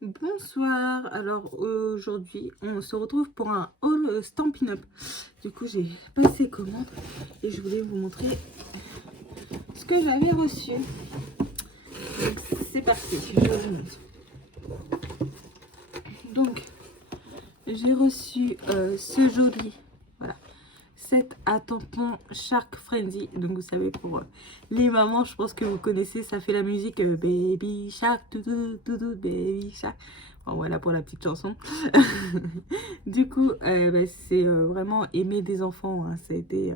Bonsoir, alors aujourd'hui on se retrouve pour un haul Stampin' Up. Du coup j'ai passé commande et je voulais vous montrer ce que j'avais reçu. Donc c'est parti, je vous montre. Donc j'ai reçu ce joli, voilà, set à tampons Shark Frenzy. Donc vous savez, pour les mamans, je pense que vous connaissez, ça fait la musique Baby Shark, tout Baby Shark. Bon, voilà pour la petite chanson. Du coup, bah, c'est vraiment aimer des enfants, hein. Ça a été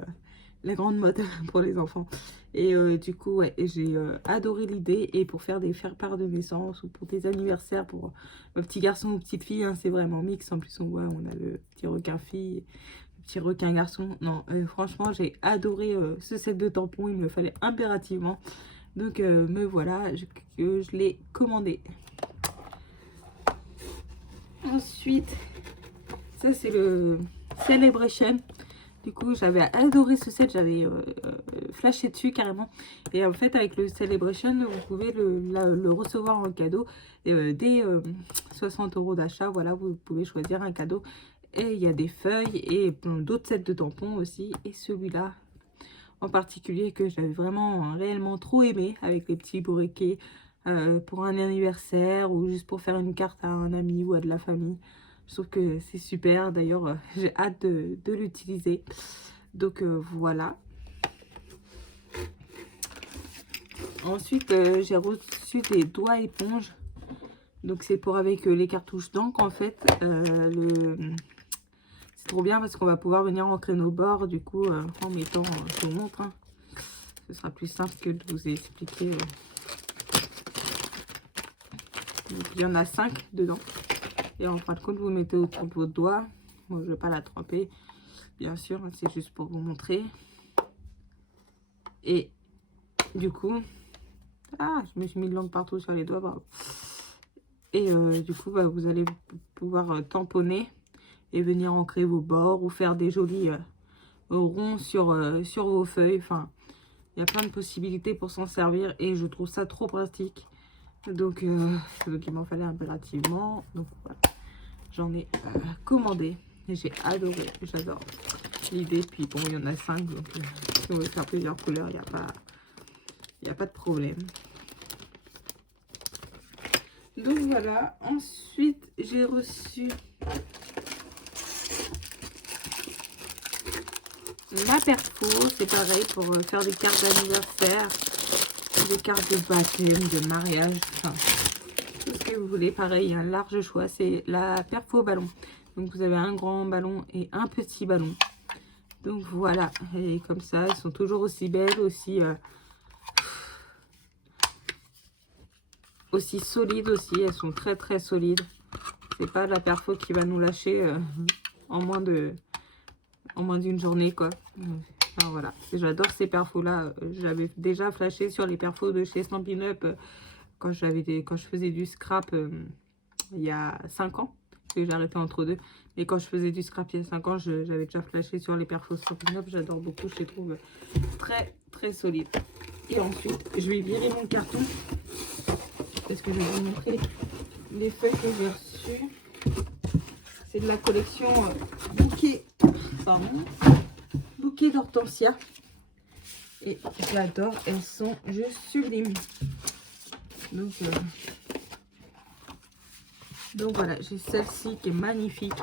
la grande mode pour les enfants. Et du coup, ouais, j'ai adoré l'idée. Et pour faire des faire-part de naissance ou pour des anniversaires pour petits garçons ou petites filles, hein, c'est vraiment mix. En plus, on voit, on a le petit requin fille, le petit requin garçon. Non, franchement, j'ai adoré ce set de tampons. Il me le fallait impérativement. Donc, me voilà, je l'ai commandé. Ensuite, ça c'est le Celebration. Du coup, j'avais adoré ce set, j'avais flashé dessus carrément. Et en fait, avec le Celebration, vous pouvez le recevoir en cadeau. Et, dès 60 € d'achat, voilà, vous pouvez choisir un cadeau. Et il y a des feuilles et d'autres sets de tampons aussi. Et celui-là en particulier que j'avais vraiment réellement trop aimé, avec les petits briquets pour un anniversaire ou juste pour faire une carte à un ami ou à de la famille. Je trouve que c'est super. D'ailleurs, j'ai hâte de l'utiliser. Donc voilà. Ensuite, j'ai reçu des doigts éponges. Donc c'est pour avec les cartouches d'encre en fait. C'est trop bien parce qu'on va pouvoir venir ancrer nos bords du coup en mettant, je vous montre, hein. Ce sera plus simple que de vous expliquer. Donc, il y en a 5 dedans. Et en fin de compte, vous mettez autour de votre doigt. Moi, je ne vais pas la tremper, bien sûr. C'est juste pour vous montrer. Et du coup... Ah, je me suis mis de l'encre partout sur les doigts. Bravo. Et du coup, bah, vous allez pouvoir tamponner et venir ancrer vos bords ou faire des jolis ronds sur vos feuilles. Enfin, il y a plein de possibilités pour s'en servir et je trouve ça trop pratique. Donc il m'en fallait impérativement. Donc voilà, j'en ai commandé et j'ai adoré. J'adore l'idée. Puis bon, il y en a 5. Donc si on veut faire plusieurs couleurs, il n'y a pas de problème. Donc voilà. Ensuite, j'ai reçu la perfo. C'est pareil pour faire des cartes d'anniversaire, des cartes de baptême, de mariage, enfin tout ce que vous voulez. Pareil, il y a un large choix. C'est la perfo ballon. Donc vous avez un grand ballon et un petit ballon. Donc voilà, et comme ça, elles sont toujours aussi belles, aussi solides aussi. Elles sont très très solides. C'est pas la perfo qui va nous lâcher en moins d'une journée quoi. Enfin, voilà, j'adore ces perfos là. J'avais déjà flashé sur les perfos de chez Stampin' Up quand je faisais du scrap il y a 5 ans. J'ai arrêté entre deux. Et quand je faisais du scrap il y a 5 ans, j'avais déjà flashé sur les perfos Stampin' Up. J'adore beaucoup, je les trouve très très solides. Et ensuite, je vais virer mon carton parce que je vais vous montrer les feuilles que j'ai reçues. C'est de la collection bouquet d'hortensia. Et j'adore, elles sont juste sublimes. Donc voilà, j'ai celle-ci qui est magnifique.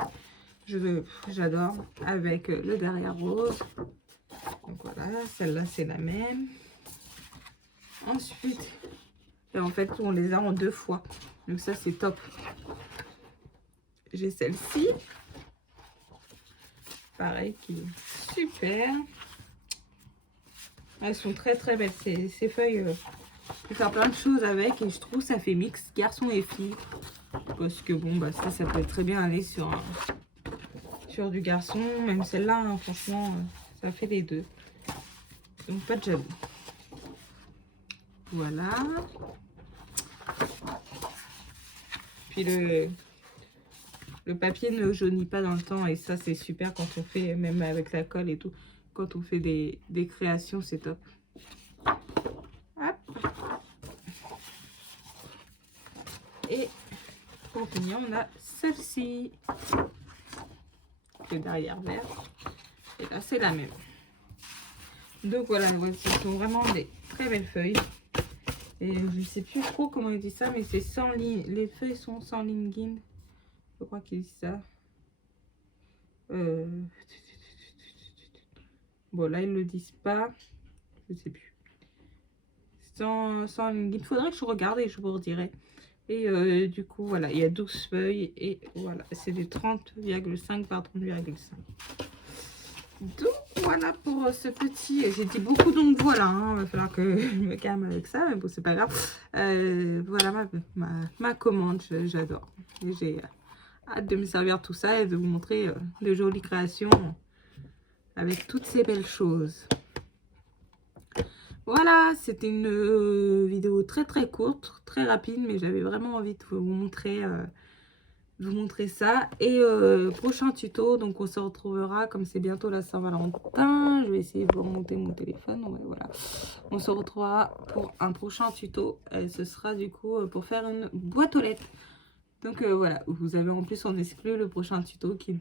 J'adore, avec le derrière rose. Donc voilà, celle-là c'est la même. Ensuite, et en fait on les a en 2 fois. Donc ça c'est top. J'ai celle-ci. Pareil, qui est super. Elles sont très très belles. Ces feuilles, je peux faire plein de choses avec. Et je trouve ça fait mix garçon et fille. Parce que bon, bah ça peut très bien aller sur du garçon. Même celle-là, hein, franchement, ça fait les deux. Donc pas de jaloux. Voilà. Puis le papier ne jaunit pas dans le temps. Et ça, c'est super quand on fait, même avec la colle et tout. Quand on fait des créations, c'est top. Hop. Et pour finir, on a celle-ci. Le derrière vert. Et là, c'est la même. Donc voilà, ce sont vraiment des très belles feuilles. Et je sais plus trop comment il dit ça, mais c'est sans ligne. Les feuilles sont sans ligne guide. Je crois qu'il dit ça. Bon, là, ils le disent pas. Je sais plus. Sans ligne guide. Faudrait que je regarde et je vous redirai. Et du coup, voilà, il y a 12 feuilles. Et voilà, c'est des 30,5 par 30,5. Donc voilà pour ce petit, j'ai dit beaucoup donc voilà, hein, il va falloir que je me calme avec ça, mais bon c'est pas grave. Voilà ma commande, j'adore. J'ai hâte de me servir de tout ça et de vous montrer de jolies créations avec toutes ces belles choses. Voilà, c'était une vidéo très très courte, très rapide, mais j'avais vraiment envie de vous montrer ça. Et prochain tuto, donc on se retrouvera, comme c'est bientôt la Saint-Valentin, je vais essayer de vous remonter mon téléphone. Ouais, voilà, on se retrouvera pour un prochain tuto. Ce sera du coup pour faire une boîte aux lettres. Donc voilà, vous avez en plus en exclu le prochain tuto qui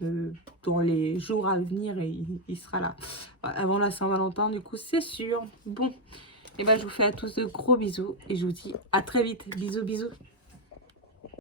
dans les jours à venir, et il sera là avant la Saint-Valentin, du coup c'est sûr. Bon, et ben je vous fais à tous de gros bisous et je vous dis à très vite. Bisous bisous.